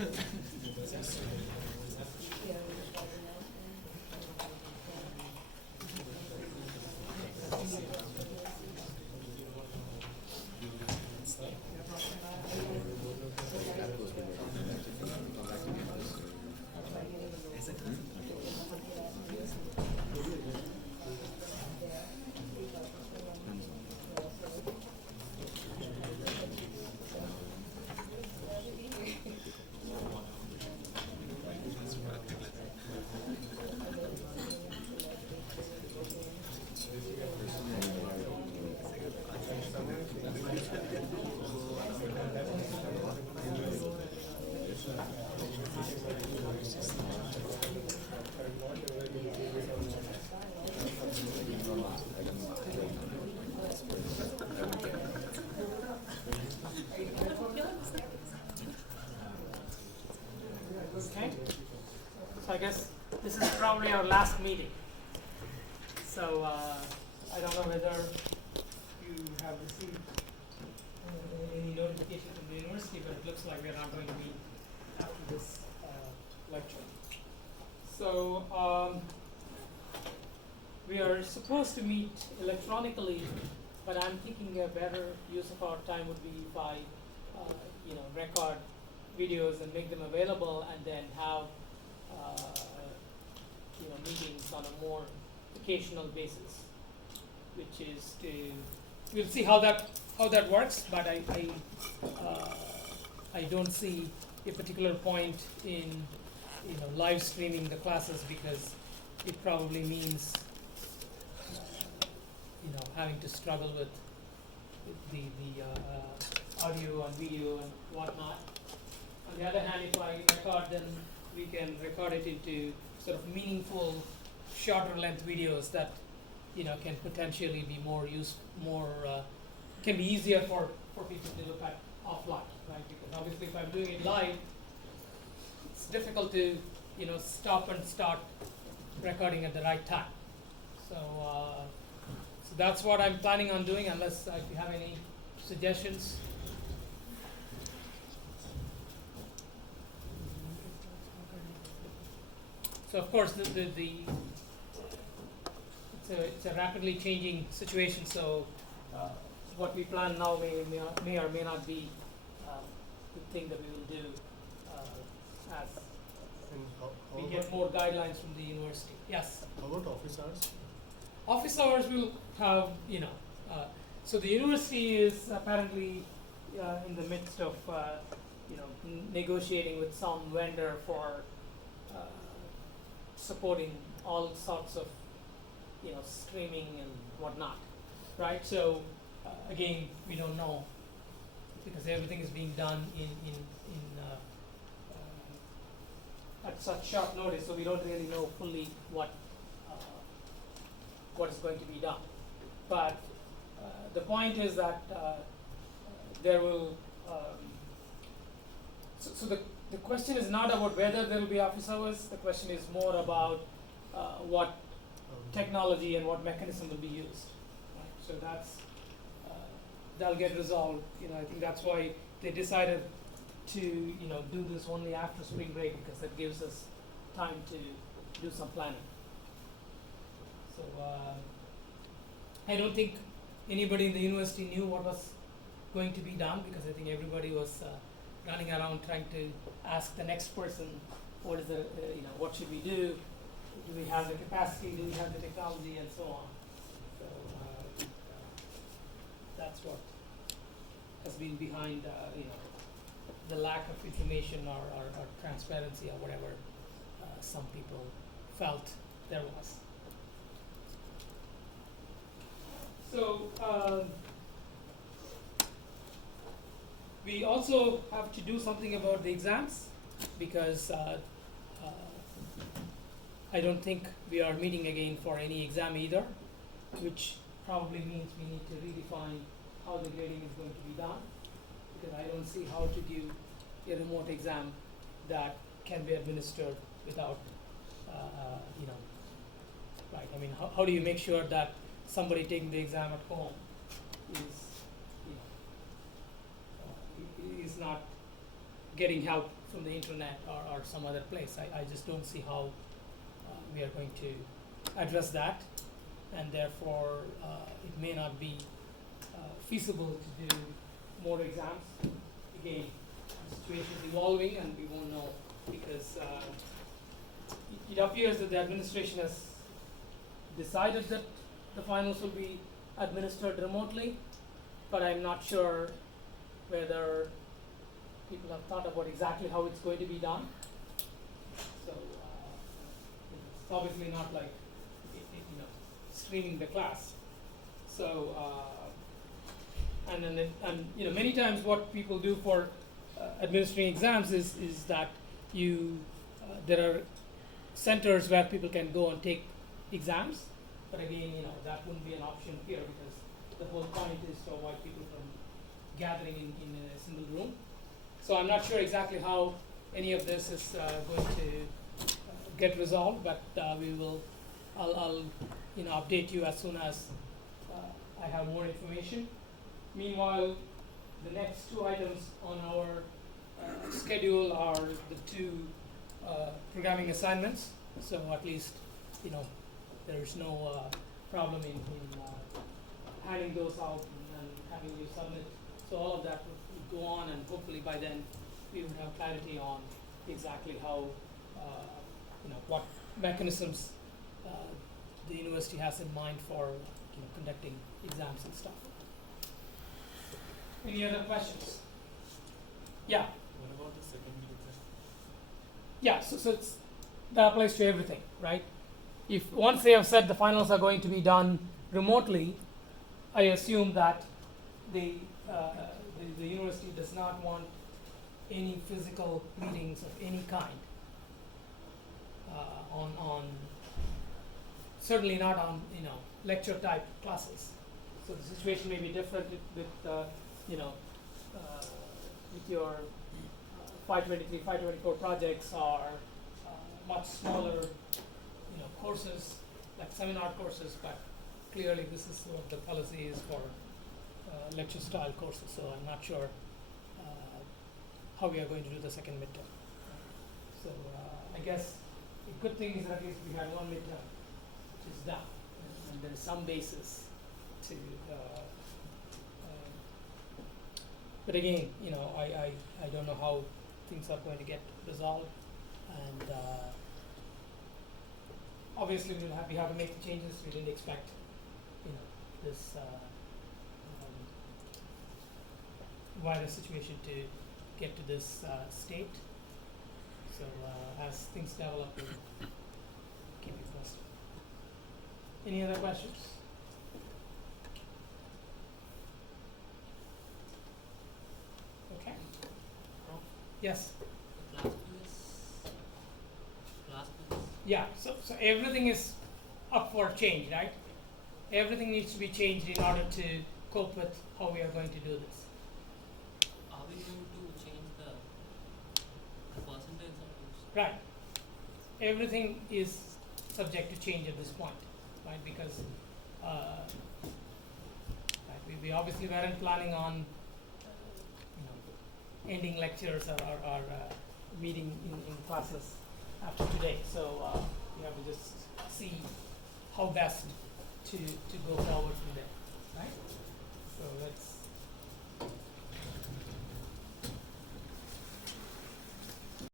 Okay, so I guess this is probably our last meeting. So I don't know whether you have received any notification from the university, but it looks like we are not going to meet after this lecture. So we are supposed to meet electronically, but I'm thinking a better use of our time would be if I, record videos and make them available, and then have meetings on a more occasional basis, which is to we'll see how that works. But I don't see a particular point in live streaming the classes, because it probably means having to struggle with the audio and video and whatnot. On the other hand, if I record, then we can record it into sort of meaningful, shorter length videos that can potentially be can be easier for people to look at offline, right? Because obviously, if I'm doing it live, it's difficult to stop and start recording at the right time. So that's what I'm planning on doing, unless if you have any suggestions. So of course, it's a rapidly changing situation. So what we plan now may or may not be the thing that we will do as we get more guidelines from the university. Yes. How about office hours? Office hours will have so the university is apparently in the midst of negotiating with some vendor for supporting all sorts of streaming and whatnot, right? So again, we don't know, because everything is being done in at such short notice, so we don't really know fully what is going to be done. But the point is that there will so the question is not about whether there will be office hours. The question is more about what technology and what mechanism will be used. Right? So that'll get resolved. I think that's why they decided to do this only after spring break, because that gives us time to do some planning. So I don't think anybody in the university knew what was going to be done, because I think everybody was running around trying to ask the next person, what is the what should we do? Do we have the capacity? Do we have the technology, and so on? So that's what has been behind the lack of information or transparency, or whatever some people felt there was. So we also have to do something about the exams, because I don't think we are meeting again for any exam either, which probably means we need to redefine how the grading is going to be done, because I don't see how to do a remote exam that can be administered without, right? I mean, how do you make sure that somebody taking the exam at home is not getting help from the internet or some other place. I just don't see how we are going to address that, and therefore it may not be feasible to do more exams. Again, the situation is evolving and we won't know because it appears that the administration has decided that the finals will be administered remotely, but I'm not sure whether people have thought about exactly how it's going to be done. So it's obviously not like streaming the class. So and then many times what people do for administering exams is that there are centers where people can go and take exams, but again that wouldn't be an option here because the whole point is to avoid people from gathering in a single room. So I'm not sure exactly how any of this is going to get resolved, but I'll update you as soon as I have more information. Meanwhile, the next two items on our schedule are the two programming assignments. So at least there's no problem in handing those out and having you submit. So all of that would go on, and hopefully by then we would have clarity on exactly how what mechanisms the university has in mind for conducting exams and stuff. Any other questions? Yeah. What about the second exam? Yeah, so that applies to everything, right? If once they have said the finals are going to be done remotely, I assume that the university does not want any physical meetings of any kind on certainly not on lecture type classes. So the situation may be different with your 523, 524 projects are much smaller courses, like seminar courses, but clearly this is what the policy is for lecture style courses, so I'm not sure how we are going to do the second midterm. So I guess the good thing is that at least we had one midterm, which is done, and there is some basis to but again, I don't know how things are going to get resolved, and obviously we have to make the changes. We didn't expect this virus situation to get to this state. So as things develop, we'll keep you posted. Any other questions? Okay. Yes. Class quiz. Yeah. So everything is up for change, right? Everything needs to be changed in order to cope with how we are going to do this. Are we going to change the percentage of those? Right. Everything is subject to change at this point, right? Because right, we obviously weren't planning on ending lectures or meeting in classes after today. So we have to just see how best to go forward from there, right? So let's